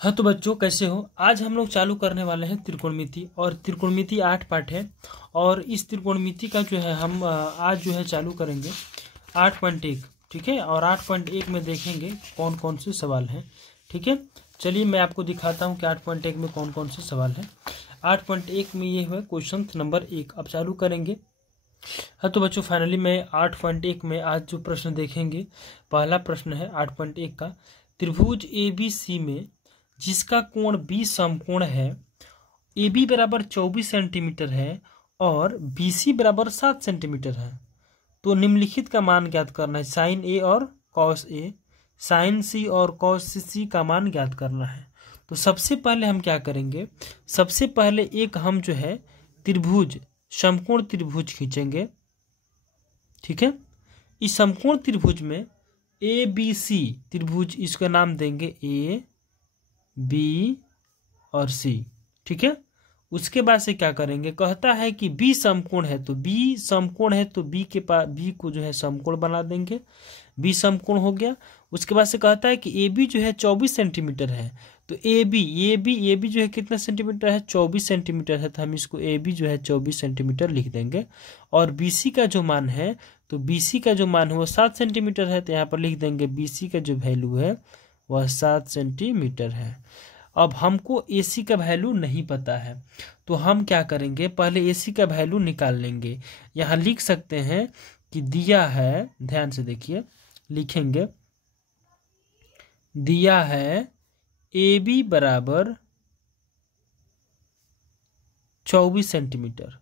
हाँ तो बच्चों कैसे हो। आज हम लोग चालू करने वाले हैं त्रिकोणमिति और त्रिकोणमिति 8 पार्ट है। और इस त्रिकोणमिति का जो है हम आज जो है चालू करेंगे 8.1। ठीक है, और 8.1 में देखेंगे कौन कौन से सवाल हैं। ठीक है, चलिए मैं आपको दिखाता हूँ कि 8.1 में कौन कौन से सवाल हैं। 8.1 में ये है क्वेश्चन नंबर 1। अब चालू करेंगे। हाँ तो बच्चों फाइनली मैं 8.1 में आज जो प्रश्न देखेंगे, पहला प्रश्न है 8.1 का। त्रिभुज ABC में जिसका कोण B समकोण है, AB बराबर 24 सेंटीमीटर है और BC बराबर 7 सेंटीमीटर है, तो निम्नलिखित का मान ज्ञात करना है। साइन A और कॉस A, साइन C और कॉस C का मान ज्ञात करना है। तो सबसे पहले हम क्या करेंगे, सबसे पहले एक हम जो है त्रिभुज समकोण त्रिभुज खींचेंगे। ठीक है, इस समकोण त्रिभुज में ABC त्रिभुज, इसका नाम देंगे A B और C। ठीक है, उसके बाद से क्या करेंगे, कहता है कि B समकोण है, तो B समकोण है तो B के पास B को जो है समकोण बना देंगे, B समकोण हो गया। उसके बाद से कहता है कि AB जो है 24 सेंटीमीटर है, तो AB जो है कितना सेंटीमीटर है, 24 सेंटीमीटर है, तो हम इसको AB जो है 24 सेंटीमीटर लिख देंगे। और BC का जो मान है, तो BC का जो मान है वो 7 सेंटीमीटर है, तो यहाँ पर लिख देंगे BC का जो वैल्यू है वह 7 सेंटीमीटर है। अब हमको AC का वैल्यू नहीं पता है, तो हम क्या करेंगे, पहले AC का वैल्यू निकाल लेंगे। यहाँ लिख सकते हैं कि दिया है, ध्यान से देखिए, लिखेंगे दिया है AB बराबर 24 सेंटीमीटर,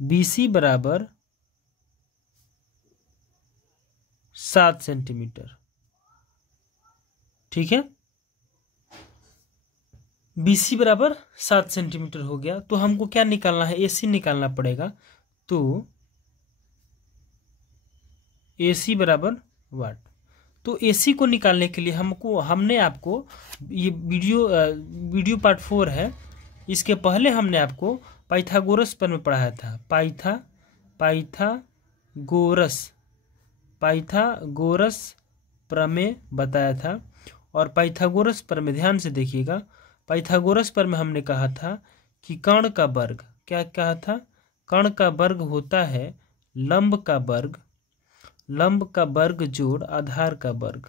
BC बराबर 7 सेंटीमीटर। ठीक है, BC बराबर 7 सेंटीमीटर हो गया, तो हमको क्या निकालना है, AC निकालना पड़ेगा। तो AC बराबर वाट, तो AC को निकालने के लिए हमने आपको ये वीडियो पार्ट 4 है, इसके पहले हमने आपको पाइथागोरस पर में पढ़ाया था। पाइथागोरस प्रमेय बताया था। और पाइथागोरस पर में ध्यान से देखिएगा, पाइथागोरस पर में हमने कहा था कि कर्ण का वर्ग, क्या कहा था, कर्ण का वर्ग होता है लंब का वर्ग जोड़ आधार का वर्ग,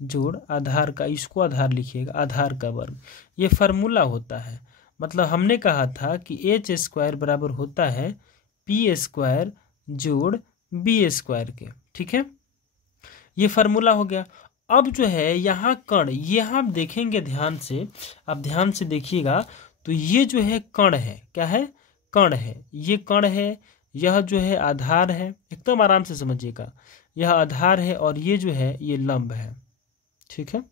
जोड़ आधार का, इसको आधार लिखिएगा, आधार का वर्ग, ये फार्मूला होता है। मतलब हमने कहा था कि H² बराबर होता है P² जोड़ B² के। ठीक है, ये फार्मूला हो गया। अब जो है यहाँ कण, ये हम देखेंगे ध्यान से, अब ध्यान से देखिएगा, तो ये जो है कण है, क्या है, कण है, ये कण है, यह जो है आधार है, एकदम आराम से समझिएगा, यह आधार है और ये जो है ये लंब है। ठीक है,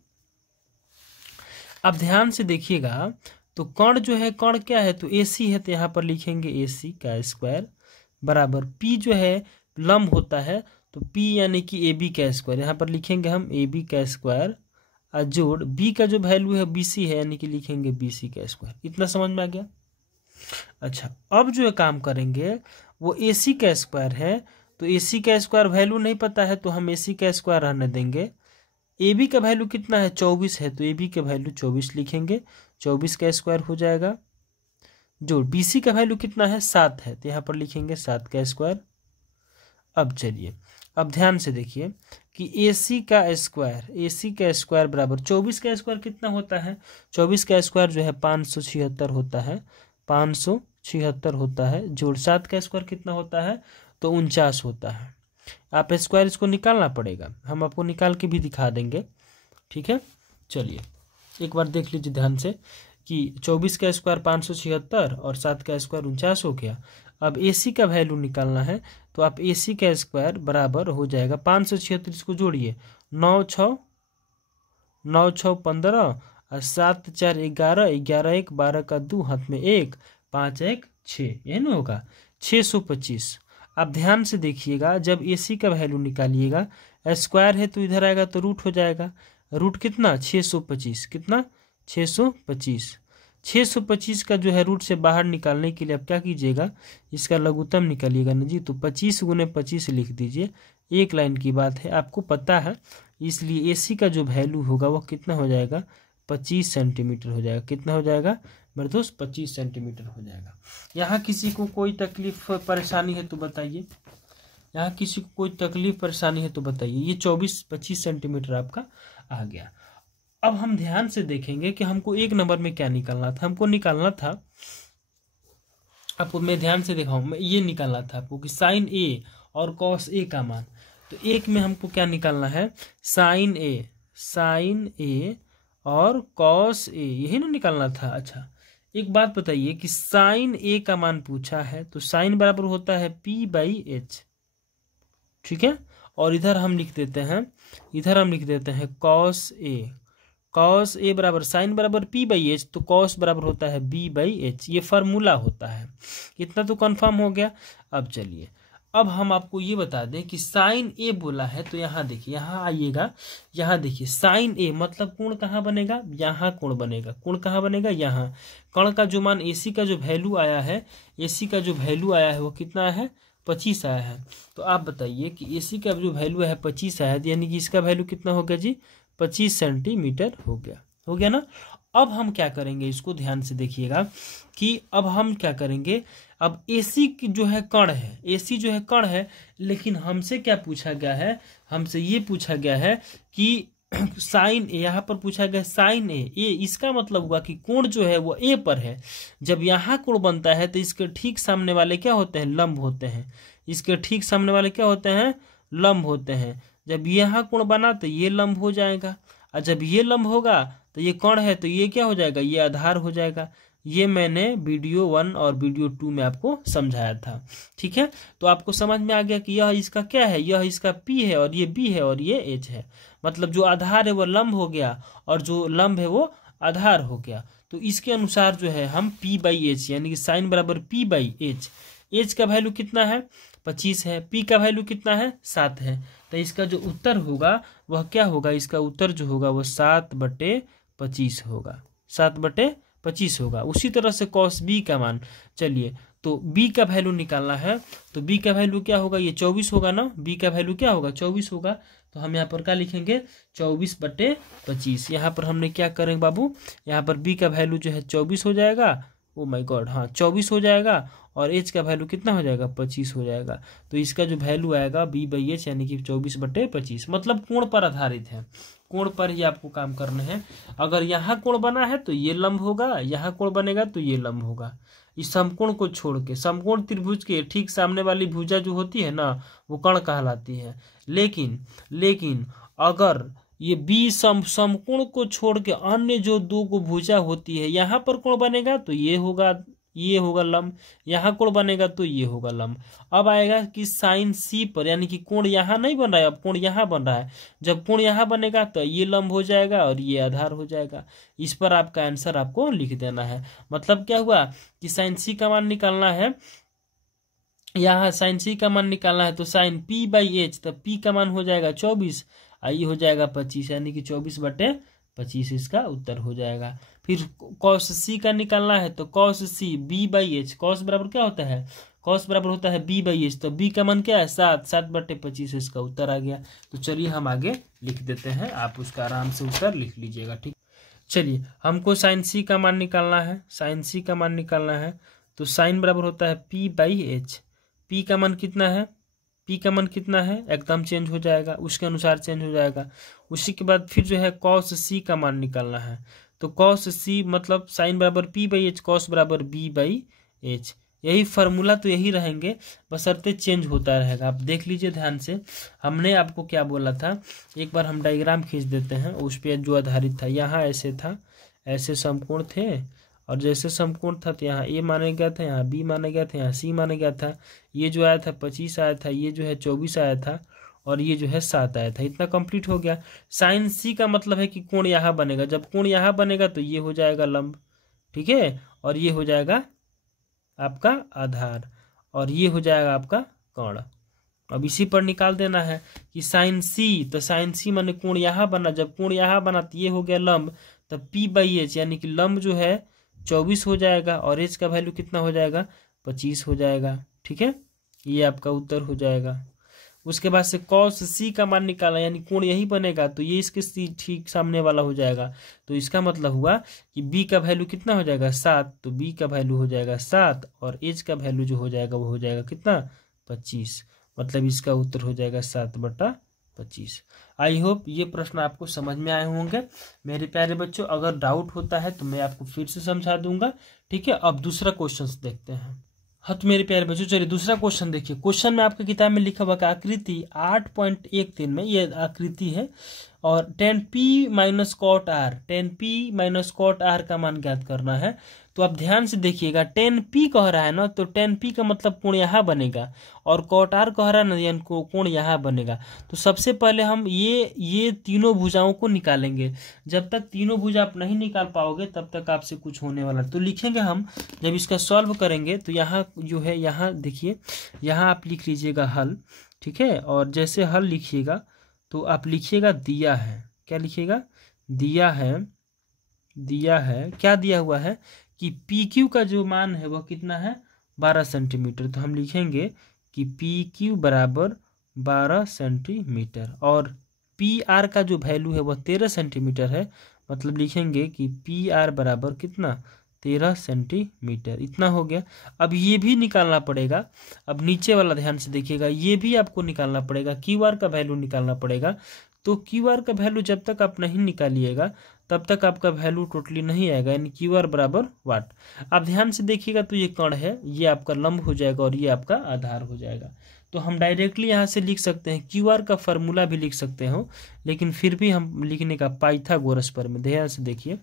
अब ध्यान से देखिएगा, तो कण जो है, कण क्या है, तो AC है, तो यहाँ पर लिखेंगे AC का स्क्वायर बराबर P जो है लंब होता है, तो P यानी कि AB का स्क्वायर, यहाँ पर लिखेंगे हम AB का स्क्वायर और जोड़ B का जो वैल्यू है BC है, यानी कि लिखेंगे BC का स्क्वायर। इतना समझ में आ गया। अच्छा, अब जो काम करेंगे वो AC का स्क्वायर है, तो AC का स्क्वायर वैल्यू नहीं पता है, तो हम AC का स्क्वायर रहने देंगे। AB का वैल्यू कितना है, 24 है, तो AB का वैल्यू 24 लिखेंगे, 24 का स्क्वायर हो जाएगा। जो BC का वैल्यू कितना है, 7 है, तो यहाँ पर लिखेंगे 7 का स्क्वायर। अब चलिए, अब ध्यान से देखिए कि AC का स्क्वायर बराबर 24 का स्क्वायर कितना होता है, 24 का स्क्वायर जो है 576 होता है, 576 होता है, जोड़ 7 का स्क्वायर कितना होता है, तो 49 होता है। आप स्क्वायर इसको निकालना पड़ेगा, हम आपको निकाल के भी दिखा देंगे। ठीक है, चलिए एक बार देख लीजिए ध्यान से कि 24 का स्क्वायर 576 और 7 का स्क्वायर 49 हो गया। अब AC का वैल्यू निकालना है, तो आप AC का स्क्वायर बराबर हो जाएगा 576, इसको जोड़िए, 9 6 15 और 7 4 11, 11 1 12 का 2, हाथ में 1, 5 1 6, यही ना होगा 625। अब ध्यान से देखिएगा, जब AC का वैल्यू निकालिएगा, स्क्वायर है तो इधर आएगा तो रूट हो जाएगा, रूट कितना 625, कितना 625। 625 का जो है रूट से बाहर निकालने के लिए अब क्या कीजिएगा, इसका लघुत्तम निकालिएगा ना जी, तो 25 × 25 लिख दीजिए, एक लाइन की बात है, आपको पता है, इसलिए AC का जो वैल्यू होगा वो कितना हो जाएगा, 25 सेंटीमीटर हो जाएगा। कितना हो जाएगा मेरे दोस्त, 25 सेंटीमीटर हो जाएगा। यहाँ किसी को कोई तकलीफ परेशानी है तो बताइए, यहाँ किसी को कोई तकलीफ परेशानी है तो बताइए। ये 24-25 सेंटीमीटर आपका आ गया। अब हम ध्यान से देखेंगे कि हमको एक नंबर में क्या निकालना था। हमको निकालना था, आपको मैं ध्यान से दिखाऊं, मैं ये निकालना था आपको कि साइन A और कॉस A का मान। तो एक में हमको क्या निकालना है, साइन A और कॉस A, यही ना निकालना था। अच्छा एक बात बताइए कि साइन A का मान पूछा है तो साइन बराबर होता है P/H, ठीक है। और इधर हम लिख देते हैं कॉस A बराबर साइन बराबर P/H, तो कॉस बराबर होता है B/H, ये फार्मूला होता है। इतना तो कंफर्म हो गया। अब चलिए, अब हम आपको ये बता दें कि साइन A बोला है तो यहाँ देखिए, यहाँ आइएगा, यहाँ देखिए साइन A मतलब कोण कहाँ बनेगा, यहाँ कोण बनेगा। कोण कहाँ बनेगा, यहाँ। कण का जो मान AC का जो वैल्यू आया है, वो कितना है, 25 आया है। तो आप बताइए कि AC का जो वैल्यू है 25 आया है, यानी कि इसका वैल्यू कितना हो गया जी, 25 सेंटीमीटर हो गया ना। अब हम क्या करेंगे, इसको ध्यान से देखिएगा कि अब हम क्या करेंगे। अब AC की जो है कण है, AC जो है कण है, लेकिन हमसे क्या पूछा गया है, हमसे ये पूछा गया है कि साइन A, यहाँ पर पूछा गया साइन A, इसका मतलब हुआ कि कोण जो है वो A पर है। जब यहाँ कोण बनता है तो इसके ठीक सामने वाले क्या होते हैं, लंब होते हैं। इसके ठीक सामने वाले क्या होते हैं, लंब होते हैं। जब यहाँ कोण बना तो ये लंब हो जाएगा, और जब ये लंब होगा तो ये कोण है, तो ये क्या हो जाएगा, ये आधार हो जाएगा। ये मैंने वीडियो 1 और वीडियो 2 में आपको समझाया था, ठीक है। तो आपको समझ में आ गया कि यह इसका क्या है, यह इसका P है और ये B है और ये H है। मतलब जो आधार है वो लंब हो गया और जो लंब है वो आधार हो गया। तो इसके अनुसार जो है हम P/H यानी कि साइन बराबर P/H, H का वैल्यू कितना है, 25 है, P का वैल्यू कितना है, 7 है। तो इसका जो उत्तर होगा वह क्या होगा, इसका उत्तर जो होगा वो 7/25 होगा, 7/25 होगा। उसी तरह से कॉस B का मान, चलिए तो B का वैल्यू निकालना है, तो B का वैल्यू क्या होगा, ये 24 होगा ना। B का वैल्यू क्या होगा, 24 होगा। तो हम यहाँ पर क्या लिखेंगे, 24/25। यहाँ पर हमने क्या करेंगे बाबू, यहाँ पर B का वैल्यू जो है 24 हो जाएगा। ओ माय गॉड, हाँ 24 हो जाएगा, और H का वैल्यू कितना हो जाएगा, 25 हो जाएगा। तो इसका जो वैल्यू आएगा B/H यानी कि 24/25, मतलब कोण पर आधारित है, कोण पर ही आपको काम करना है। अगर यहाँ कोण बना है तो ये लंब होगा, यहाँ कोण बनेगा तो ये लंब होगा। इस समकोण को छोड़ के समकोण त्रिभुज के ठीक सामने वाली भुजा जो होती है ना, वो कण कहलाती है। लेकिन अगर ये B समकोण को छोड़ के अन्य जो दो को भुजा होती है, यहाँ पर कोण बनेगा तो ये होगा लंब, यहाँ कोण बनेगा तो ये होगा लंब। अब आएगा कि साइन C पर, यानी कि कोण यहाँ नहीं बन रहा है, अब कोण यहाँ बन रहा है। जब कोण यहाँ बनेगा तो ये लंब हो जाएगा और ये आधार हो जाएगा। इस पर आपका आंसर आपको लिख देना है। मतलब क्या हुआ कि साइन C का मान निकालना है, यहाँ साइन C का मान निकालना है तो साइन P/H, तो P का मान हो जाएगा 24, ये हो जाएगा 25, यानी कि 24/25 इसका उत्तर हो जाएगा। फिर कॉस C का निकालना है तो कॉस C B/H, कॉस बराबर क्या होता है, कॉस बराबर होता है B/H, तो B का मान क्या है 7/25 इसका उत्तर आ गया। तो चलिए हम आगे लिख देते हैं, आप उसका आराम से उत्तर लिख लीजिएगा, ठीक। चलिए हमको साइन C का मान निकालना है, साइन C का मान निकालना है तो साइन बराबर होता है P/H। P का मान कितना है, P का मान कितना है, एकदम चेंज हो जाएगा, उसके अनुसार चेंज हो जाएगा। उसी के बाद फिर जो है कॉस C का मान निकालना है, तो कॉस C मतलब साइन बराबर P/H, कॉस बराबर B/H। यही फार्मूला तो यही रहेंगे, बशर्ते चेंज होता रहेगा। आप देख लीजिए ध्यान से, हमने आपको क्या बोला था, एक बार हम डायग्राम खींच देते हैं उस पर जो आधारित था। यहाँ ऐसे था, ऐसे समकोण थे, और जैसे समकोण था तो यहाँ A माना गया था, यहाँ B माना गया था, यहाँ C माना गया था। ये जो आया था 25 आया था, ये जो है 24 आया था, और ये जो है 7 आया था। इतना कंप्लीट हो गया। साइन C का मतलब है कि कोण यहाँ बनेगा, जब कोण यहाँ बनेगा तो ये हो जाएगा लंब, ठीक है, और ये हो जाएगा आपका आधार, और ये हो जाएगा आपका कोण। अब इसी पर निकाल देना है कि साइन C, तो साइन C माने कोण यहाँ बना, जब कोण यहाँ बना तो ये हो गया लंब, तब P/H यानी कि लंब जो है 24 हो जाएगा, और H का वैल्यू कितना हो जाएगा, 25 हो जाएगा, ठीक है। ये आपका उत्तर हो जाएगा। उसके बाद से cos c का मान निकाला, यानी कोण यही बनेगा, तो ये इसके ठीक सामने वाला हो जाएगा। तो इसका मतलब हुआ कि b का वैल्यू कितना हो जाएगा 7, तो b का वैल्यू हो जाएगा 7 और h का वैल्यू जो हो जाएगा वो हो जाएगा कितना 25। मतलब इसका उत्तर हो जाएगा 7/25। आई होप ये प्रश्न आपको समझ में आए होंगे मेरे प्यारे बच्चों। अगर डाउट होता है तो मैं आपको फिर से समझा दूंगा, ठीक है। अब दूसरा क्वेश्चन देखते हैं। हाँ तो मेरे प्यारे बच्चों चलिए दूसरा क्वेश्चन देखिए। क्वेश्चन में आपकी किताब में लिखा हुआ कि आकृति 8.13 में ये आकृति है और tan p minus cot R, tan p minus cot R का मान ज्ञात करना है। तो आप ध्यान से देखिएगा, tan p कह रहा है ना, तो tan p का मतलब कोण यहाँ बनेगा और कॉट आर कह रहा है ना, यानी कोण यहाँ बनेगा। तो सबसे पहले हम ये तीनों भुजाओं को निकालेंगे। जब तक तीनों भुजा आप नहीं निकाल पाओगे तब तक आपसे कुछ होने वाला। तो लिखेंगे हम, जब इसका सॉल्व करेंगे तो यहाँ जो है, यहाँ देखिए, यहाँ आप लिख लीजिएगा हल, ठीक है। और जैसे हल लिखिएगा तो आप लिखिएगा दिया है, क्या लिखिएगा, दिया है क्या दिया हुआ है कि पी क्यू का जो मान है वह कितना है 12 सेंटीमीटर। तो हम लिखेंगे कि पी क्यू बराबर 12 सेंटीमीटर और पी आर का जो वैल्यू है वह 13 सेंटीमीटर है। मतलब लिखेंगे कि पी आर बराबर कितना 13 सेंटीमीटर। इतना हो गया। अब ये भी निकालना पड़ेगा। अब नीचे वाला ध्यान से देखिएगा, ये भी आपको निकालना पड़ेगा, क्यू आर का वैल्यू निकालना पड़ेगा। तो क्यू आर का वैल्यू जब तक आप नहीं निकालिएगा तब तक आपका वैल्यू टोटली नहीं आएगा, यानी क्यू आर बराबर वाट। आप ध्यान से देखिएगा तो ये कण है, ये आपका लंब हो जाएगा और ये आपका आधार हो जाएगा। तो हम डायरेक्टली यहाँ से लिख सकते हैं, क्यू आर का फार्मूला भी लिख सकते हो, लेकिन फिर भी हम लिखने का पाइथागोरस पर में ध्यान से देखिए,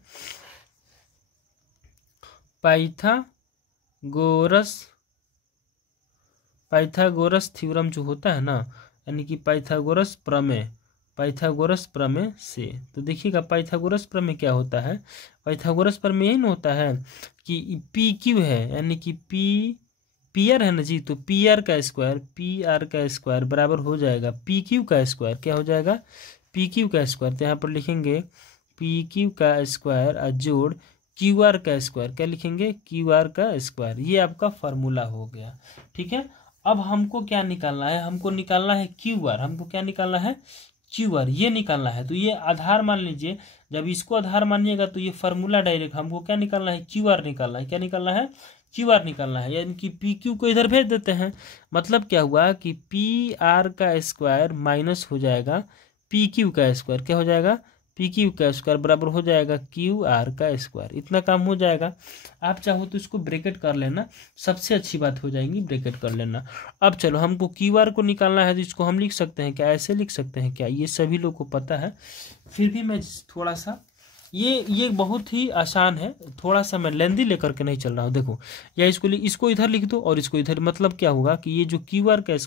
पाइथागोरस थ्योरम जो होता है ना, यानी कि पाइथागोरस प्रमेय से। तो देखिएगा पाइथागोरस प्रमेय क्या होता है। पाइथागोरस प्रमेय यही ना होता है कि पी क्यू है, यानी कि पी आर है ना जी, तो पी आर का स्क्वायर बराबर हो जाएगा पी क्यू का स्क्वायर। क्या हो जाएगा पी क्यू का स्क्वायर। तो यहाँ पर लिखेंगे पी क्यू का स्क्वायर जोड़ क्यू आर का स्क्वायर। क्या लिखेंगे क्यू आर का स्क्वायर। ये आपका फार्मूला हो गया, ठीक है। अब हमको क्या निकालना है, हमको निकालना है क्यू आर। हमको क्या निकालना है क्यू आर, ये निकालना है। तो ये आधार मान लीजिए, जब इसको आधार मानिएगा तो ये फार्मूला डायरेक्ट हमको क्या निकालना है क्यू आर निकालना है। क्या निकालना है क्यू आर निकालना है, यानी कि पी क्यू को इधर भेज देते हैं। मतलब क्या हुआ कि पी आर का स्क्वायर माइनस हो जाएगा पी क्यू का स्क्वायर। क्या हो जाएगा पी क्यू का स्क्वायर बराबर हो जाएगा क्यू आर का स्क्वायर। इतना काम हो जाएगा। आप चाहो तो इसको ब्रैकेट कर लेना, सबसे अच्छी बात हो जाएगी, ब्रैकेट कर लेना। अब चलो हमको क्यू आर को निकालना है, तो इसको हम लिख सकते हैं क्या, ऐसे लिख सकते हैं क्या, ये सभी लोग को पता है। फिर भी मैं थोड़ा सा, ये बहुत ही आसान है, थोड़ा सा मैं लेंदी लेकर के नहीं चल रहा हूँ। देखो, या इसको इधर लिख दो और इसको इधर। मतलब क्या होगा कि ये जो क्यू आर का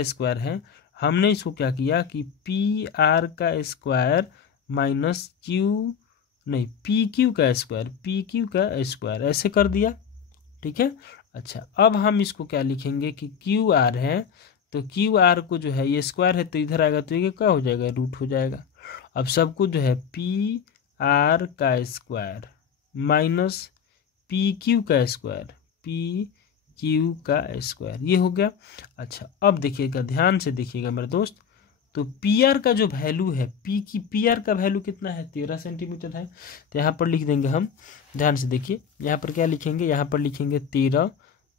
स्क्वायर है, हमने इसको क्या किया कि पी आर का स्क्वायर माइनस पी क्यू का स्क्वायर ऐसे कर दिया, ठीक है। अच्छा, अब हम इसको क्या लिखेंगे कि क्यू आर है, तो क्यू आर को जो है ये स्क्वायर है तो इधर आएगा तो ये क्या हो जाएगा रूट हो जाएगा। अब सबको जो है पी आर का स्क्वायर माइनस पी क्यू का स्क्वायर, ये हो गया। अच्छा, अब देखिएगा, ध्यान से देखिएगा मेरे दोस्त। तो पी आर का जो वैल्यू है, पी आर का वैल्यू कितना है 13 सेंटीमीटर है। तो यहाँ पर लिख देंगे हम, ध्यान से देखिए, यहाँ पर क्या लिखेंगे, यहाँ पर लिखेंगे 13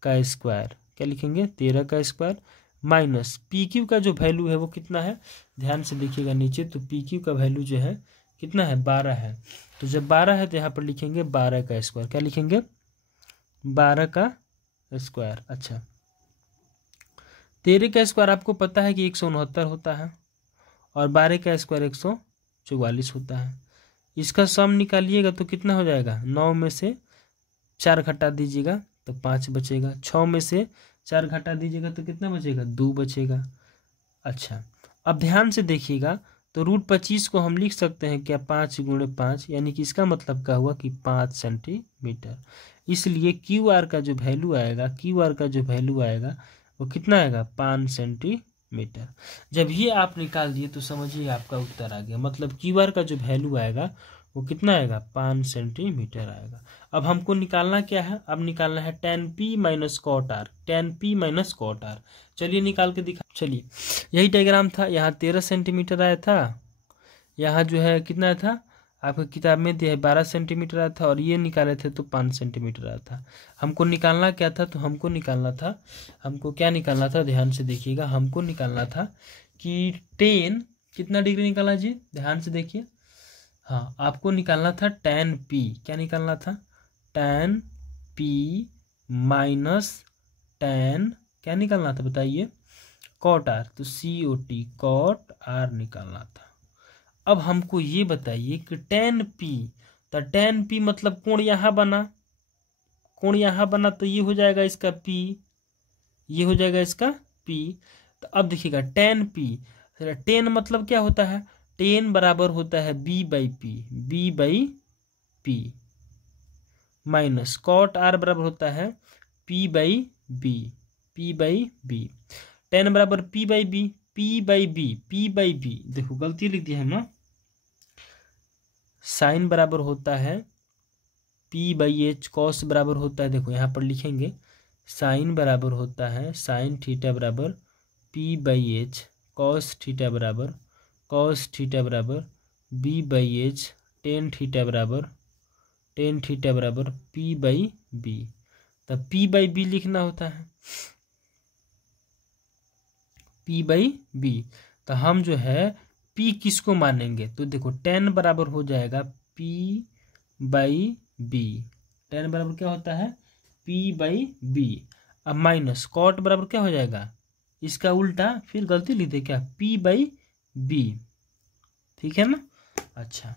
का स्क्वायर। क्या लिखेंगे 13 का स्क्वायर माइनस पी क्यू का जो वैल्यू है वो कितना है, ध्यान से देखिएगा नीचे। तो पी क्यू का वैल्यू जो है कितना है 12 है। तो जब 12 है तो यहाँ पर लिखेंगे 12 का स्क्वायर। क्या लिखेंगे 12 का स्क्वायर। अच्छा, 13 का स्क्वायर आपको पता है कि 169 होता है और 12 का स्क्वायर 144 होता है। इसका सम निकालिएगा तो कितना हो जाएगा, 9 में से 4 घटा दीजिएगा तो 5 बचेगा, 6 में से 4 घटा दीजिएगा तो कितना बचेगा 2 बचेगा। अच्छा, अब ध्यान से देखिएगा, तो √25 को हम लिख सकते हैं क्या 5 × 5, यानी कि इसका मतलब क्या हुआ कि 5 सेंटीमीटर। इसलिए क्यू आर का जो वैल्यू आएगा वो कितना आएगा 5 सेंटीमीटर। जब ये आप निकाल दिए तो समझिए आपका उत्तर आ गया। मतलब क्यू आर का जो वैल्यू आएगा वो कितना आएगा 5 सेंटीमीटर आएगा। अब हमको निकालना क्या है, अब निकालना है tan p minus cot R, tan p minus cot R. चलिए निकाल के दिखा। चलिए यही डायग्राम था, यहाँ 13 सेंटीमीटर आया था, यहाँ जो है कितना था आपको किताब में दिया है 12 सेंटीमीटर आया था, और ये निकाले थे तो 5 सेंटीमीटर आया था। हमको निकालना क्या था, तो हमको निकालना था, हमको क्या निकालना था, ध्यान से देखिएगा, हमको निकालना था कि 10 कितना डिग्री निकाला जी, ध्यान से देखिए। हाँ, आपको निकालना था tan p, क्या निकालना था, tan p माइनस tan क्या निकालना था बताइए, कॉट आर, तो COT कॉट आर निकालना था। अब हमको ये बताइए कि tan p, तो tan p मतलब कोण यहाँ बना, कोण यहाँ बना, तो ये हो जाएगा इसका p, ये हो जाएगा इसका p। तो अब देखिएगा tan p, tan मतलब क्या होता है, tan बराबर होता है b by P minus cot R बराबर होता है p बाई बी। tan बराबर p बाई बी, देखो गलती लिख दिया है ना, साइन बराबर होता है p बाई एच, कॉस बराबर होता है, देखो यहाँ पर लिखेंगे साइन बराबर होता है साइन थीटा बराबर p by H, cos theta बराबर b by H, tan theta बराबर p बाई बी। तब p बाई बी लिखना होता है, p बाई बी। तो हम जो है p किसको मानेंगे, तो देखो tan बराबर हो जाएगा p बाई बी, tan बराबर क्या होता है p बाई बी। अब माइनस कॉट बराबर क्या हो जाएगा, इसका उल्टा, फिर गलती लिखते क्या, p बाई बी, ठीक है ना। अच्छा,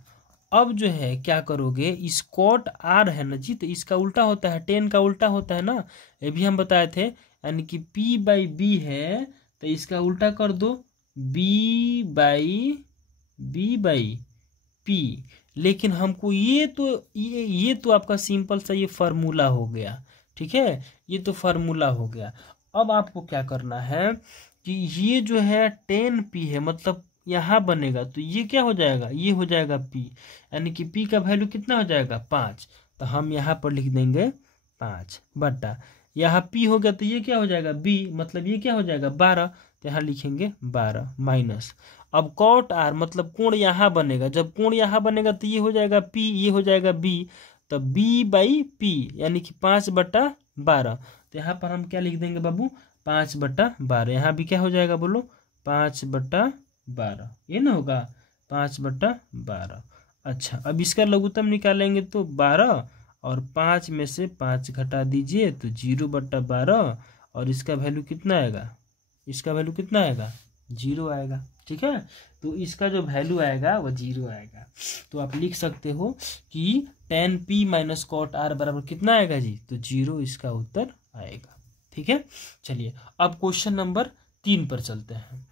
अब जो है क्या करोगे, इस कॉट आर है ना जी, तो इसका उल्टा होता है, tan का उल्टा होता है ना, ये भी हम बताए थे, यानी कि p बाई बी है तो इसका उल्टा कर दो b बाई p। लेकिन हमको ये तो आपका सिंपल सा ये फार्मूला हो गया, ठीक है, ये तो फार्मूला हो गया। अब आपको क्या करना है कि ये जो है tan p है, मतलब यहाँ बनेगा, तो ये क्या हो जाएगा, ये हो जाएगा p, यानी कि p का वैल्यू कितना हो जाएगा 5, तो हम यहाँ पर लिख देंगे 5 बटा, यहाँ p हो गया तो ये क्या हो जाएगा b, मतलब ये क्या हो जाएगा 12, तो यहाँ लिखेंगे 12 माइनस, अब कॉट आर मतलब कोण यहाँ बनेगा, जब कोण यहाँ बनेगा तो ये हो जाएगा p, ये हो जाएगा b, तो b बाई p यानी कि 5/12, तो यहाँ पर हम क्या लिख देंगे बाबू 5/12, यहाँ भी क्या हो जाएगा बोलो 5/12, ये ना होगा 5/12। अच्छा, अब इसका लघुत्तम निकालेंगे तो 12, और 5 में से 5 घटा दीजिए तो 0/12, और इसका वैल्यू कितना आएगा, इसका वैल्यू कितना आएगा 0 आएगा, ठीक है। तो इसका जो वैल्यू आएगा वो 0 आएगा। तो आप लिख सकते हो कि tan p minus cot R बराबर कितना आएगा जी, तो 0 इसका उत्तर आएगा, ठीक है। चलिए अब क्वेश्चन नंबर 3 पर चलते हैं।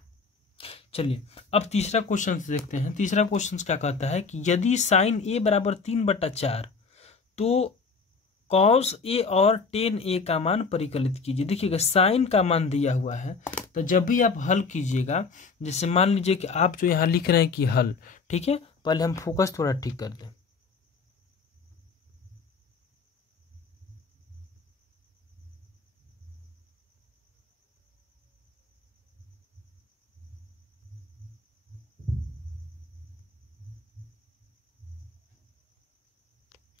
चलिए अब तीसरा क्वेश्चन देखते हैं। तीसरा क्वेश्चन क्या कहता है कि यदि साइन a बराबर 3/4 तो कॉस a और tan a का मान परिकलित कीजिए। देखिएगा साइन का मान दिया हुआ है, तो जब भी आप हल कीजिएगा, जैसे मान लीजिए कि आप जो यहाँ लिख रहे हैं कि हल, ठीक है, पहले हम फोकस थोड़ा ठीक कर दें।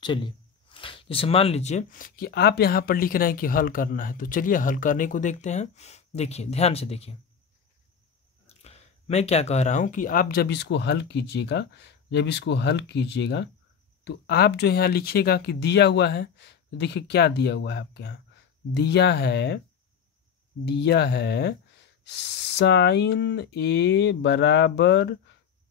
चलिए जैसे मान लीजिए कि आप यहाँ पर लिख रहे हैं कि हल करना है, तो चलिए हल करने को देखते हैं। देखिए ध्यान से देखिए, मैं क्या कह रहा हूँ कि आप जब इसको हल कीजिएगा, तो आप जो यहाँ लिखिएगा कि दिया हुआ है, तो देखिए क्या दिया हुआ है आपके यहाँ, दिया है साइन a बराबर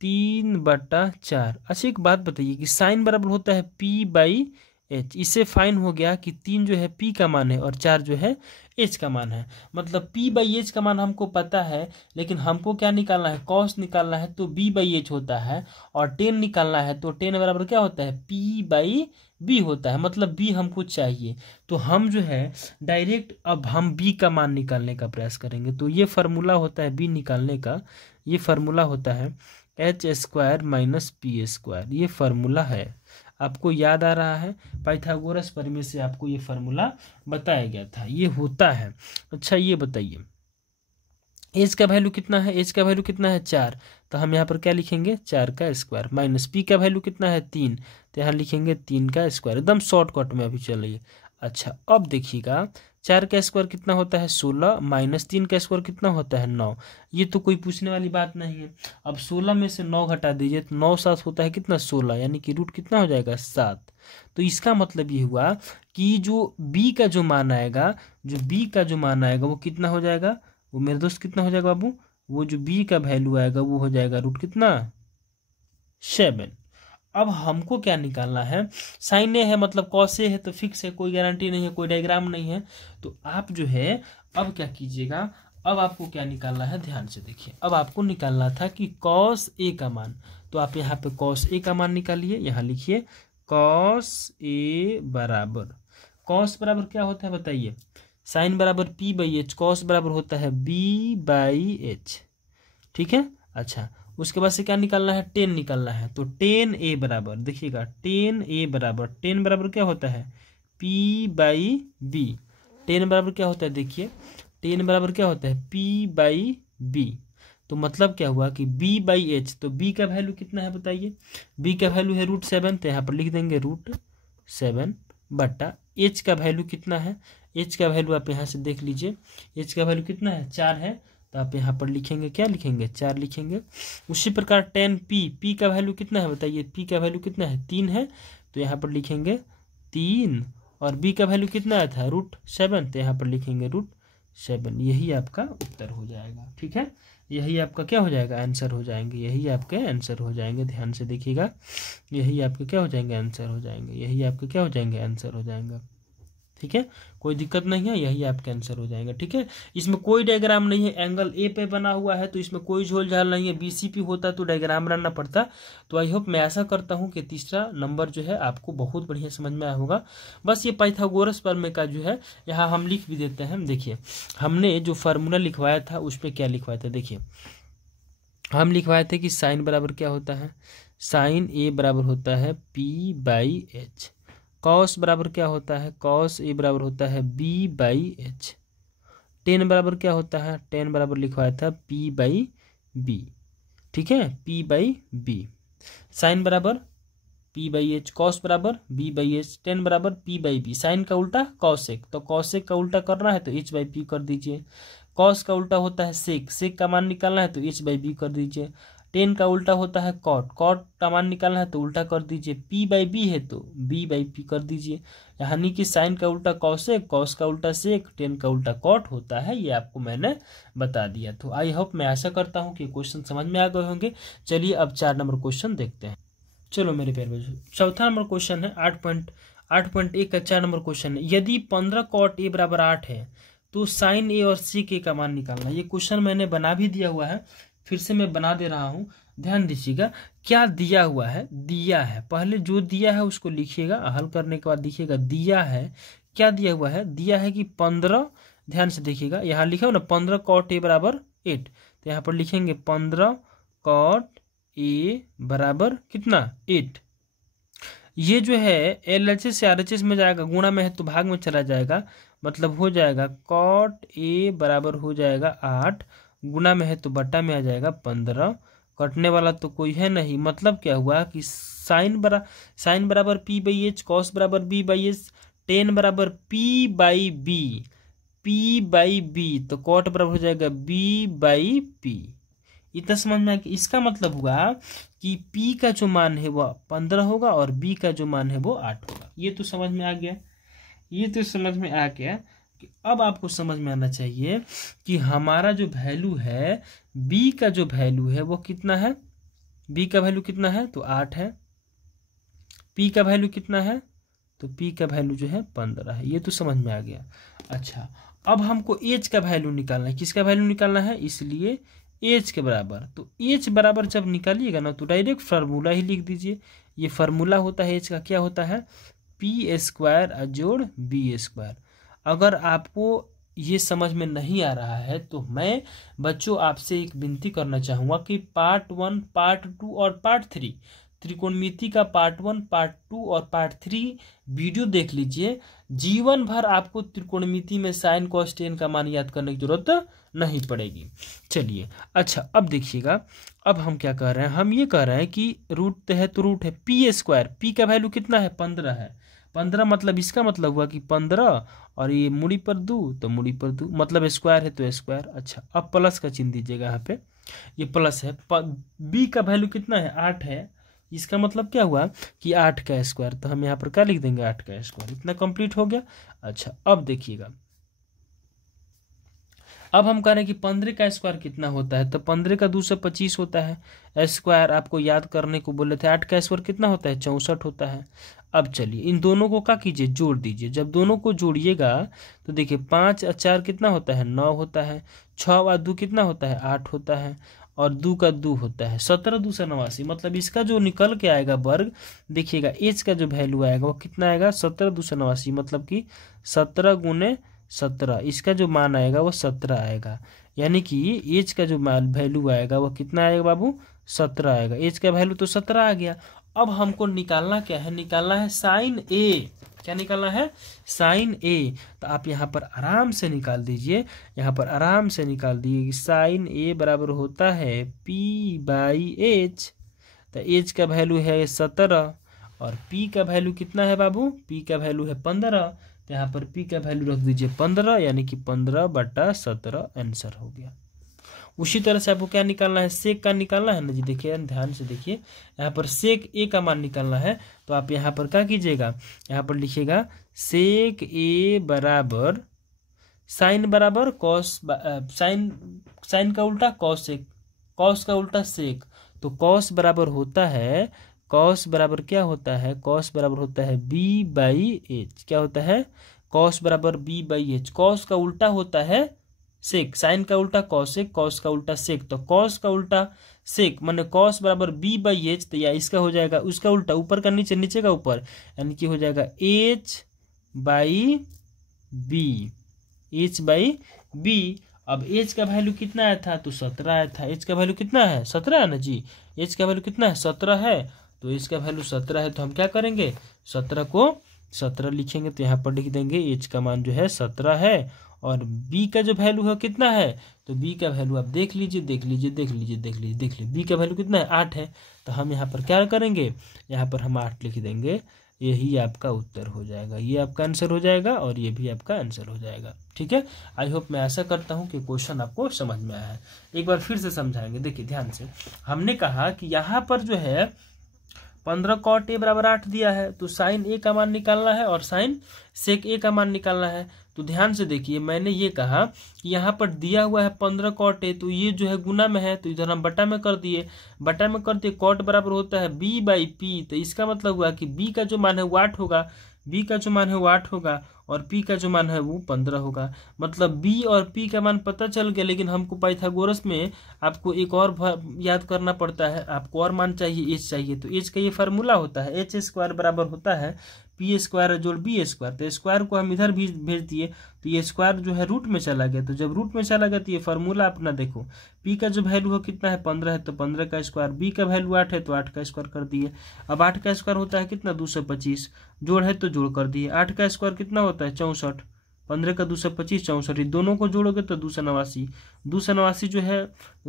3/4। अच्छा एक बात बताइए कि साइन बराबर होता है p बाई एच, इससे फाइन हो गया कि 3 जो है p का मान है और 4 जो है h का मान है, मतलब p बाई एच का मान हमको पता है, लेकिन हमको क्या निकालना है, कॉस निकालना है, तो b बाई एच होता है, और टेन निकालना है तो टेन बराबर क्या होता है p बाई b होता है, मतलब b हमको चाहिए। तो हम जो है डायरेक्ट अब हम b का मान निकालने का प्रयास करेंगे। तो ये फार्मूला होता है b निकालने का, ये फार्मूला होता है H square minus P square, ये फार्मूला है। आपको याद आ रहा है, पाइथागोरस प्रमेय से आपको ये फार्मूला बताया गया था, ये होता है। अच्छा ये बताइए एच का वैल्यू कितना है, एच का वैल्यू कितना है 4, तो हम यहाँ पर क्या लिखेंगे 4 का स्क्वायर, माइनस पी का वैल्यू कितना है 3, तो यहाँ लिखेंगे 3 का स्क्वायर, एकदम शॉर्टकट में अभी चलिए। अच्छा अब देखिएगा 4 का स्क्वायर कितना होता है 16, माइनस 3 का स्क्वायर कितना होता है 9, ये तो कोई पूछने वाली बात नहीं है। अब 16 में से 9 घटा दीजिए तो 9 7 होता है कितना 16, यानी कि रूट कितना हो जाएगा 7। तो इसका मतलब ये हुआ कि जो बी का जो मान आएगा, जो बी का जो मान आएगा वो कितना हो जाएगा, वो मेरे दोस्त कितना हो जाएगा बाबू, वो जो बी का वैल्यू आएगा वो हो जाएगा रूट कितना 7। अब हमको क्या निकालना है, साइन ए है मतलब कॉस ए है तो फिक्स है, कोई गारंटी नहीं है, कोई डायग्राम नहीं है। तो आप जो है अब क्या कीजिएगा, अब आपको क्या निकालना है ध्यान से देखिए, अब आपको निकालना था कि कॉस ए का मान, तो आप यहाँ पे कॉस ए का मान निकालिए, यहाँ लिखिए कॉस ए बराबर, कॉस बराबर क्या होता है बताइए, साइन बराबर पी बाई एच, कॉस बराबर होता है बी बाई एच, ठीक है। अच्छा उसके बाद से क्या निकालना है, टेन निकालना है, तो टेन ए बराबर देखिएगा, टेन ए बराबर, टेन बराबर क्या होता है पी बाई बी, टेन बराबर क्या होता है देखिए, टेन बराबर क्या होता है पी बाई बी। तो मतलब क्या हुआ कि b बाई एच, तो b का वैल्यू कितना है बताइए, b का वैल्यू है √7, तो यहाँ पर लिख देंगे √7 बटा h का वैल्यू कितना है, h का वैल्यू आप यहाँ से देख लीजिए, h का वैल्यू कितना है 4 है, तो आप यहाँ पर लिखेंगे क्या लिखेंगे 4 लिखेंगे। उसी प्रकार 10p, p का वैल्यू कितना है बताइए, p का वैल्यू कितना है 3 है, तो यहाँ पर लिखेंगे 3, और b का वैल्यू कितना आया था √7, तो यहाँ पर लिखेंगे √7, यही आपका उत्तर हो जाएगा, ठीक है। यही आपका क्या हो जाएगा आंसर हो जाएंगे, यही आपके आंसर हो जाएंगे, ध्यान से देखिएगा, यही आपके क्या हो जाएंगे आंसर हो जाएंगे, यही आपके क्या हो जाएंगे आंसर हो जाएंगे, ठीक है। कोई दिक्कत नहीं है, यही आपका आंसर हो जाएगा, ठीक है। इसमें कोई डायग्राम नहीं है, एंगल ए पे बना हुआ है तो इसमें कोई झोल झाल नहीं है, बीसीपी होता तो डायग्राम बनाना पड़ता। तो आई होप मैं ऐसा करता हूँ कि तीसरा नंबर जो है आपको बहुत बढ़िया समझ में आया होगा। बस ये पाइथागोरस प्रमेय का जो है यहाँ हम लिख भी देते हैं, देखिए हमने जो फार्मूला लिखवाया था उस पर क्या लिखवाया था, देखिए हम लिखवाए थे कि साइन बराबर क्या होता है, साइन ए बराबर होता है पी बाई एच, कॉस बराबर क्या होता है, कॉस ए बराबर होता है बी बाई एच, टेन बराबर क्या होता है, टेन बराबर लिखवाया था पी बाई बी, ठीक है, पी बाई बी, साइन बराबर पी बाई एच, कॉस बराबर बी बाई एच, टेन बराबर पी बाई बी, साइन का उल्टा कॉसेक, तो कॉसेक का उल्टा करना है तो एच बाई पी कर दीजिए, कॉस का उल्टा होता है सेक, सेक का मान निकालना है तो एच बाई बी कर दीजिए, टेन का उल्टा होता है कॉट, कॉट का मान निकालना है तो उल्टा कर दीजिए, पी बाई बी है तो बी बाई पी कर दीजिए, यानी कि साइन का उल्टा कॉसेक, कॉस का उल्टा सेक, टेन का उल्टा कॉट होता है, ये आपको मैंने बता दिया। तो आई होप मैं आशा करता हूँ कि क्वेश्चन समझ में आ गए होंगे। चलिए अब 4 नंबर क्वेश्चन देखते हैं। चलो मेरे प्यारे बच्चों, चौथा नंबर क्वेश्चन है 8.1 का 4 नंबर क्वेश्चन है, यदि 15 कॉट ए बराबर 8 है तो साइन ए और सीक ए का मान निकालना। ये क्वेश्चन मैंने बना भी दिया हुआ है, फिर से मैं बना दे रहा हूँ, ध्यान दीजिएगा क्या दिया हुआ है, दिया है, पहले जो दिया है उसको लिखिएगा, हल करने के बाद लिखिएगा दिया है, क्या दिया हुआ है, दिया है कि 15, ध्यान से देखिएगा यहाँ लिखा हो ना 15 कॉट ए बराबर 8, तो यहाँ पर लिखेंगे 15 कॉट ए बराबर कितना 8, ये जो है LHS से RHS में जाएगा, गुणा में है तो भाग में चला जाएगा, मतलब हो जाएगा कॉट ए बराबर हो जाएगा 8, गुणा में है तो बट्टा में आ जाएगा 15, कटने वाला तो कोई है नहीं, मतलब क्या हुआ कि साइन बराबर पी बाई एच, कॉस बराबर बी बाई एच, टेन बराबर पी बाई बी, तो कॉट बराबर हो जाएगा बी बाई पी। इतना समझ में आ गया, इसका मतलब हुआ कि P का जो मान है वो 15 होगा और B का जो मान है वो 8 होगा। ये तो समझ में आ गया, ये तो समझ में आ गया कि अब आपको समझ में आना चाहिए कि हमारा जो वैल्यू है B का जो वैल्यू है वो कितना है, B का वैल्यू कितना है तो 8 है, P का वैल्यू कितना है तो P का वैल्यू जो है 15 है, ये तो समझ में आ गया। अच्छा अब हमको H का वैल्यू निकालना है, किसका वैल्यू निकालना है, इसलिए एच के बराबर, तो एच बराबर जब निकालिएगा ना तो डायरेक्ट फार्मूला ही लिख दीजिए, ये फार्मूला होता है एच का, क्या होता है पी स्क्वायर जोड़ बी स्क्वायर। अगर आपको ये समझ में नहीं आ रहा है तो मैं बच्चों आपसे एक विनती करना चाहूँगा कि पार्ट 1, पार्ट 2 और पार्ट 3 त्रिकोणमिति का पार्ट 1, पार्ट 2 और पार्ट 3 वीडियो देख लीजिए। जीवन भर आपको त्रिकोणमिति में साइन कॉस टेन का मान याद करने की जरूरत नहीं पड़ेगी। चलिए अच्छा, अब देखिएगा, अब हम क्या कह रहे हैं, हम ये कह रहे हैं कि रूट है तो रूट है पी स्क्वायर, पी का वैल्यू कितना है 15 है। 15 मतलब इसका मतलब हुआ कि 15 और ये मुड़ी पर 2 तो मुड़ी पर 2 मतलब स्क्वायर है तो स्क्वायर। अच्छा अब प्लस का चिन्ह दीजिएगा, यहाँ पे ये प्लस है। बी का वैल्यू कितना है 8 है, इसका मतलब क्या हुआ कि 8 का स्क्वायर, तो हम यहाँ पर क्या लिख देंगे 8 का स्क्वायर। इतना कंप्लीट हो गया। अच्छा अब देखिएगा, अब हम कह रहे हैं कि 15 का स्क्वायर कितना होता है, तो 15 का 225 होता है स्क्वायर। आपको याद करने को बोले थे। 8 का स्क्वायर कितना होता है 64 होता है। अब चलिए इन दोनों को क्या कीजिए, जोड़ दीजिए। जब दोनों को जोड़िएगा तो देखिए 5 और 4 कितना होता है 9 होता है, 6 और 2 कितना होता है 8 होता है, और 2 का 2 होता है 17 2 89। मतलब इसका जो निकल के आएगा वर्ग, देखिएगा एच का जो वैल्यू आएगा वो कितना आएगा 17 2 89, मतलब कि 17 गुने 17, इसका जो मान आएगा वो 17 आएगा। यानी कि एच का जो वैल्यू आएगा वो कितना आएगा बाबू 17 आएगा। एच का वैल्यू तो 17 आ गया। अब हमको निकालना क्या है, निकालना है साइन ए। क्या निकालना है साइन ए। तो आप यहाँ पर आराम से निकाल दीजिए, यहाँ पर आराम से निकाल दीजिए कि साइन ए बराबर होता है पी बाई एच। तो एच का वैल्यू है 17 और पी का वैल्यू कितना है बाबू, पी का वैल्यू है 15। तो यहाँ पर पी का वैल्यू रख दीजिए 15, यानी कि 15/17 आंसर हो गया। उसी तरह से आपको क्या निकालना है, सेक का निकालना है ना जी। देखिए ध्यान से देखिए, यहाँ पर सेक ए का मान निकालना है। तो आप यहाँ पर क्या कीजिएगा, यहाँ पर लिखिएगा सेक ए बराबर साइन बराबर कॉस, साइन का उल्टा कॉस सेक, कॉस का उल्टा सेक। तो कॉस बराबर होता है, कॉस बराबर क्या होता है, कॉस बराबर होता है बी बाई एच। क्या होता है, कॉस बराबर बी बाई एच। कॉस का उल्टा होता है सेक, साइन का उल्टा कॉसेक, कॉस का उल्टा सेक। तो कॉस का उल्टा सेक माने कॉस बराबर बी बाई एच। तो या इसका हो जाएगा उसका उल्टा, ऊपर का नीचे, नीचे का ऊपर, यानी कि हो जाएगा H by B, H by B. अब एच का वैल्यू कितना आया था, तो 17 आया था। एच का वैल्यू कितना है 17 है ना जी। एच का वैल्यू कितना है 17 है, तो एच का वैल्यू 17 है। तो हम क्या करेंगे 17 को 17 लिखेंगे, तो यहाँ पर लिख देंगे एच का मान जो है 17 है। और बी का जो वैल्यू है कितना है, तो बी का वैल्यू आप देख लीजिए, देख लीजिए, देख लीजिए, देख लीजिए, देख लीजिए, बी का वैल्यू कितना है 8 है। तो हम यहाँ पर क्या करेंगे, यहाँ पर हम 8 लिख देंगे। यही आपका उत्तर हो जाएगा, ये आपका आंसर हो जाएगा और ये भी आपका आंसर हो जाएगा। ठीक है, आई होप, मैं ऐसा करता हूँ कि क्वेश्चन आपको समझ में आया है। एक बार फिर से समझाएंगे, देखिए ध्यान से। हमने कहा कि यहाँ पर जो है 15 कॉट ए बराबर 8 दिया है, तो साइन ए का मान निकालना है और साइन सेक ए का मान निकालना है। तो ध्यान से देखिए, मैंने ये कहा कि यहाँ पर दिया हुआ है 15 कॉट ए, तो ये जो है गुना में है, तो इधर हम बटा में कर दिए, बटा में कर दिए। कॉट बराबर होता है बी बाई पी। तो इसका मतलब हुआ कि बी का जो मान है वो 8 होगा, बी का जो मान है वो 8 होगा और पी का जो मान है वो 15 होगा। मतलब बी और पी का मान पता चल गया, लेकिन हमको पाइथागोरस में आपको एक और याद करना पड़ता है, आपको और मान चाहिए, एच चाहिए। तो एच का ये फार्मूला होता है, एच स्क्वायर बराबर होता है पी स्क्वायर जोड़ बी स्क्वायर। तो स्क्वायर को हम इधर भी भेज दिए, तो ये स्क्वायर जो है रूट में चला गया। तो जब रूट में चला गया तो ये फार्मूला अपना देखो, पी का जो वैल्यू है कितना है 15 है, तो 15 का स्क्वायर, बी का वैल्यू 8 है तो 8 का स्क्वायर कर दिए। अब 8 का स्क्वायर होता है कितना 225, जोड़ है तो जोड़ कर दिए। 8 का स्क्वायर कितना होता है 64, 15 का 225 64, दोनों को जोड़ोगे तो 289, 289 जो है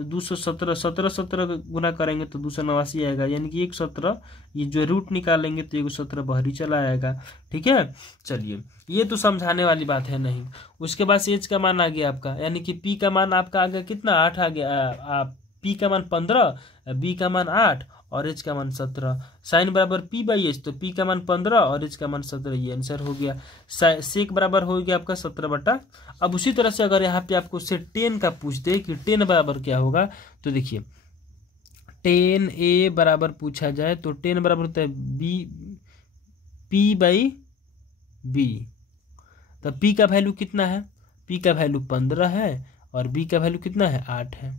217, 17 17 गुना करेंगे तो 289 आएगा, यानी कि 117। ये जो रूट निकालेंगे तो 117 बाहरी चला आएगा। ठीक है, चलिए ये तो समझाने वाली बात है नहीं। उसके बाद एच का मान आ गया आपका, यानी कि पी का मान आपका आ गया कितना 8 आ गया, पी का मान 15, बी का मान 8 और एच का मान 17। साइन बराबर पी बाई एच, तो पी का मान 15 और एच का मान 17, ये आंसर हो गया। सेक बराबर हो गया आपका 17 बटा। अब उसी तरह से अगर यहाँ पे आपको से 10 का पूछ दे कि 10 बराबर क्या होगा, तो देखिए 10 ए बराबर पूछा जाए तो 10 बराबर होता है बी, पी बाई बी। तो पी का वैल्यू कितना है, पी का वैल्यू 15 है और बी का वैल्यू कितना है 8 है।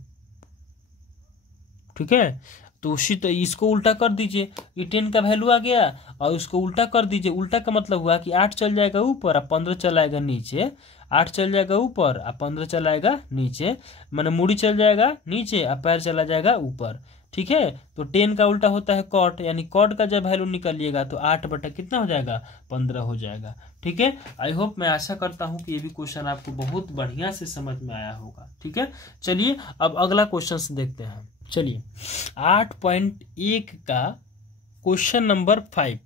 ठीक है, तो उसी तो इसको उल्टा कर दीजिए, ये 10 का वैल्यू आ गया और उसको उल्टा कर दीजिए। उल्टा का मतलब हुआ कि 8 चल जाएगा ऊपर और 15 चल आएगा नीचे। 8 चल जाएगा ऊपर और 15 चला जाएगा नीचे, माने मूड़ी चल जाएगा नीचे और पैर चला जाएगा ऊपर। ठीक है, तो 10 का उल्टा होता है कॉट, यानी कॉट का जब वैल्यू निकालिएगा तो 8 बटा कितना हो जाएगा, 15 हो जाएगा। ठीक है, आई होप, मैं आशा करता हूं कि ये भी क्वेश्चन आपको बहुत बढ़िया से समझ में आया होगा। ठीक है, चलिए अब अगला क्वेश्चन देखते हैं। चलिए 8.1 का क्वेश्चन नंबर 5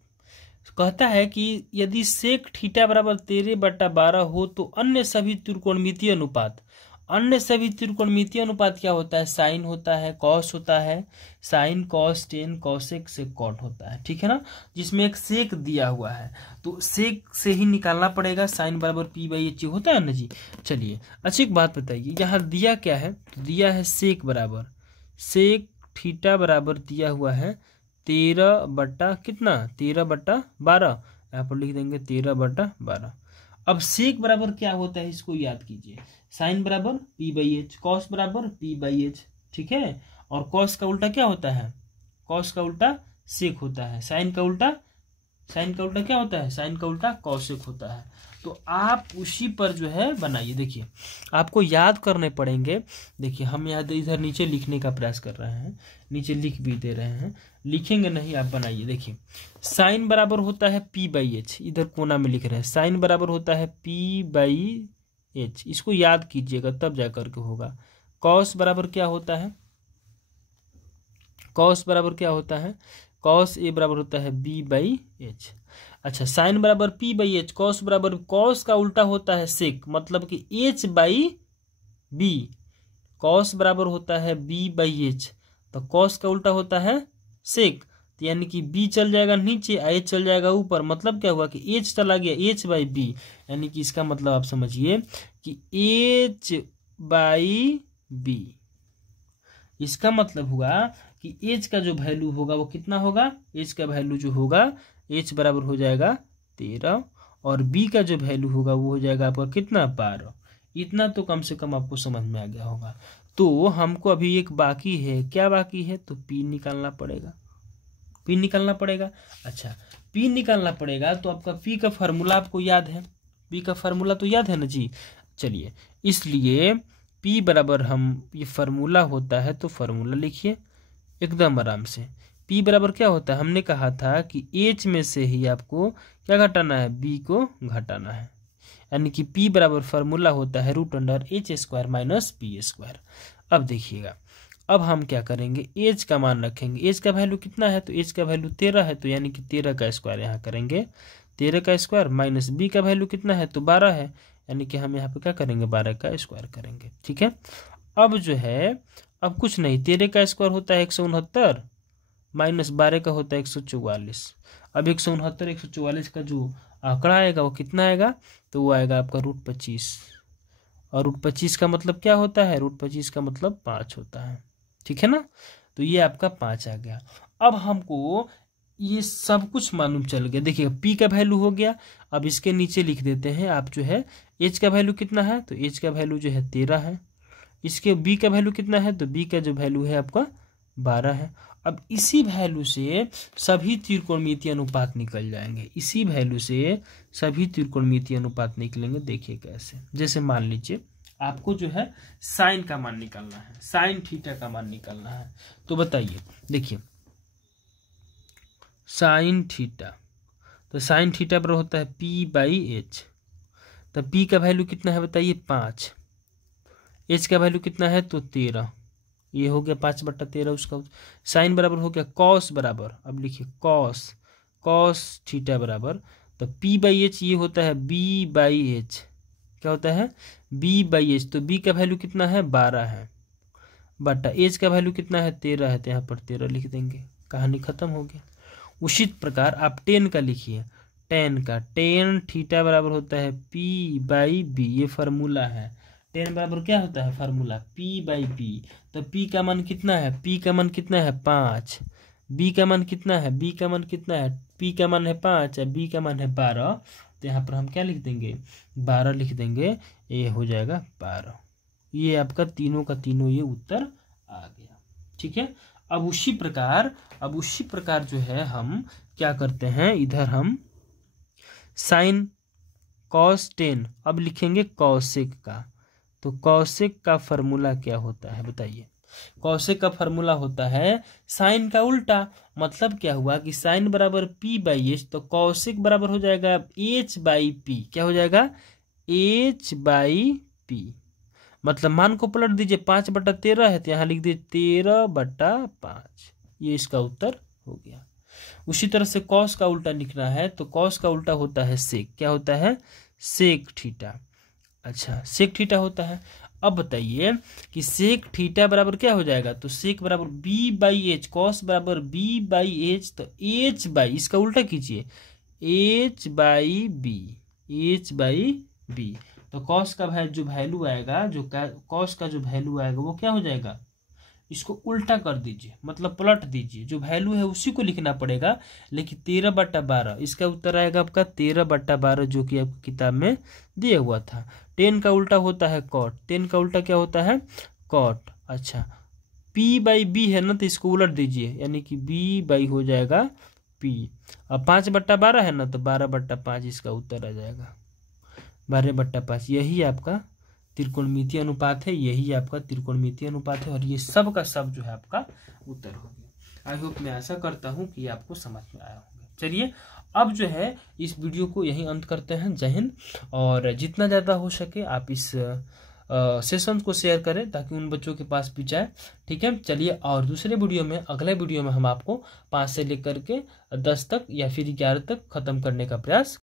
कहता है कि यदि सेक थीटा बराबर 13/12 हो तो अन्य सभी त्रिकोणमितीय अनुपात, अन्य सभी त्रिकोणमितीय अनुपात क्या होता है, साइन होता है, कॉस होता है, साइन कॉस टेन कॉसेक से कॉट होता है। ठीक है ना, जिसमें एक सेक दिया हुआ है तो सेक से ही निकालना पड़ेगा, साइन बराबर p/h होता है ना जी। चलिए अच्छी एक बात बताइए, यहाँ दिया क्या है, तो दिया है सेक बराबर, सेक थीटा बराबर दिया हुआ है 13 बटा कितना, 13/12, यहाँ पर लिख देंगे 13/12। अब सेक बराबर क्या होता है इसको याद कीजिए, साइन बराबर p/h, कॉस बराबर p/h। ठीक है, और कॉस का उल्टा क्या होता है, कॉस का उल्टा सेक होता है, साइन का उल्टा क्या होता है, साइन का उल्टा कॉसेक होता है। तो आप उसी पर जो है बनाइए, देखिए आपको याद करने पड़ेंगे। देखिए हम यहाँ इधर नीचे लिखने का प्रयास कर रहे हैं, नीचे लिख भी दे रहे हैं, लिखेंगे नहीं, आप बनाइए। देखिए साइन बराबर होता है p/h, इधर कोना में लिख रहे हैं, साइन बराबर होता है p/h, इसको याद कीजिएगा तब जा करके होगा। कॉस बराबर क्या होता है, कॉस बराबर क्या होता है, कॉस ए बराबर होता है b/h। अच्छा, साइन बराबर p/h, कॉस बराबर, कॉस का उल्टा होता है सेक, मतलब कि h/b, कॉस बराबर होता है b/h, तो कॉस का उल्टा होता है सेक, तो यानी कि b चल जाएगा नीचे, h चल जाएगा ऊपर, मतलब क्या हुआ कि h चला गया h/b, यानी कि इसका मतलब आप समझिए कि h/b, इसका मतलब हुआ कि h का जो वैल्यू होगा वो कितना होगा, h का वैल्यू जो होगा h बराबर हो जाएगा 13 और b का जो वैल्यू होगा वो हो जाएगा आपका कितना, 12। इतना तो कम से कम आपको समझ में आ गया होगा। तो हमको अभी एक बाकी है, क्या बाकी है, तो p निकालना पड़ेगा, p निकालना पड़ेगा। अच्छा p निकालना पड़ेगा तो आपका p का फार्मूला आपको याद है, p का फार्मूला तो याद है ना जी। चलिए इसलिए p बराबर, हम ये फार्मूला होता है तो फार्मूला लिखिए एकदम आराम से। p बराबर क्या होता है, हमने कहा था कि h में से ही आपको क्या घटाना है, b को घटाना है, यानी कि p बराबर फार्मूला होता है √h² - p²। अब देखिएगा, अब हम क्या करेंगे, h का मान रखेंगे, h का वैल्यू कितना है, तो h का वैल्यू 13 है, तो यानी कि 13 का स्क्वायर यहाँ करेंगे, 13 का स्क्वायर माइनस b का वैल्यू कितना है, तो 12 है, यानी कि हम यहाँ पे क्या करेंगे, 12 का स्क्वायर करेंगे। ठीक है, अब जो है, अब कुछ नहीं, 13 का स्क्वायर होता है 169 माइनस 12 का होता है 144। अब 169 144 का जो आंकड़ा आएगा वो कितना आएगा, तो वो आएगा आपका √25, और √25 का मतलब क्या होता है, √25 का मतलब 5 होता है। ठीक है ना, तो ये आपका 5 आ गया। अब हमको ये सब कुछ मालूम चल गया। देखिए p का वैल्यू हो गया, अब इसके नीचे लिख देते हैं आप जो है h का वैल्यू कितना है, तो h का वैल्यू जो है 13 है, इसके b का वैल्यू कितना है, तो b का जो वैल्यू है आपका 12 है। अब इसी वैल्यू से सभी त्रिकोणमितीय अनुपात निकल जाएंगे, इसी वैल्यू से सभी त्रिकोणमितीय अनुपात निकलेंगे। देखिए कैसे, जैसे मान लीजिए आपको जो है साइन का मान निकालना है, साइन थीटा का मान निकालना है, तो बताइए, देखिए साइन थीटा, तो साइन थीटा बराबर होता है p/h, तो p का वैल्यू कितना है बताइए, 5, h का वैल्यू कितना है, तो 13, ये हो गया 5/13 उसका। साइन बराबर हो गया कॉस बराबर, अब लिखिए कॉस थीटा बराबर, तो p/h ये होता है b/h, क्या होता है, b/h, तो b का वैल्यू कितना है, 12 है, बटा h का वैल्यू कितना है, 13 है, तो यहाँ पर 13 लिख देंगे, कहानी खत्म हो गया। उसी प्रकार आप टेन का लिखिए, टेन थीटा बराबर होता है p/b, ये फार्मूला है, टेन बराबर क्या होता है फार्मूला, p/b, तो p का मान कितना है, p का मान कितना है 5, b का मान कितना है, b का मान कितना है, p का मान है 5 और b का मान है 12, तो यहाँ पर हम क्या लिख देंगे, 12 लिख देंगे, ये हो जाएगा 12। ये आपका तीनों का तीनों ये उत्तर आ गया। ठीक है, अब उसी प्रकार जो है हम क्या करते हैं, इधर हम साइन cos 10, अब लिखेंगे कौशिक का। तो कौशिक का फॉर्मूला क्या होता है बताइए। कौशिक का फॉर्मूला होता है साइन का उल्टा। मतलब क्या हुआ कि साइन बराबर p बाई एच, तो कौशिक बराबर हो जाएगा h बाई पी। क्या हो जाएगा? h by P. मतलब मान को पलट दीजिए, 5/13 है तो यहाँ लिख दीजिए 13/5। ये इसका उत्तर हो गया। उसी तरह से कॉस का उल्टा लिखना है तो कॉस का उल्टा होता है सेक। क्या होता है? Sec theta. अच्छा, सेक थीटा होता है। अब बताइए कि सेक थीटा बराबर क्या हो जाएगा? तो सेक बराबर बी बाई एच, कॉस बराबर बी बाई एच, तो एच बाई, इसका उल्टा कीजिए, H by B, H by B. तो कॉस का जो वैल्यू आएगा, जो कॉस का जो वैल्यू आएगा वो क्या हो जाएगा? इसको उल्टा कर दीजिए, मतलब पलट दीजिए, जो वैल्यू है उसी को लिखना पड़ेगा। लेकिन 13/12 इसका उत्तर आएगा आपका 13/12, जो कि आपकी किताब में दिया हुआ था। 10 का उल्टा होता है कॉट, 10 का उल्टा क्या होता है? कॉट। अच्छा, p बाई बी है ना, तो इसको उलट दीजिए, यानी कि b बाई हो जाएगा p। अब 5/12 है ना, तो 12/5 इसका उत्तर आ जाएगा, 12/5। यही आपका त्रिकोणमितीय अनुपात है, यही आपका त्रिकोणमितीय अनुपात है, और ये सब का सब जो है आपका उत्तर हो गया। आई होप, मैं आशा करता हूँ कि आपको समझ में आया होगा। चलिए अब जो है इस वीडियो को यहीं अंत करते हैं। जय हिंद। और जितना ज़्यादा हो सके आप इस सेशन को शेयर करें ताकि उन बच्चों के पास भी जाए। ठीक है, चलिए, और दूसरे वीडियो में, अगले वीडियो में हम आपको 5 से लेकर के 10 तक या फिर 11 तक खत्म करने का प्रयास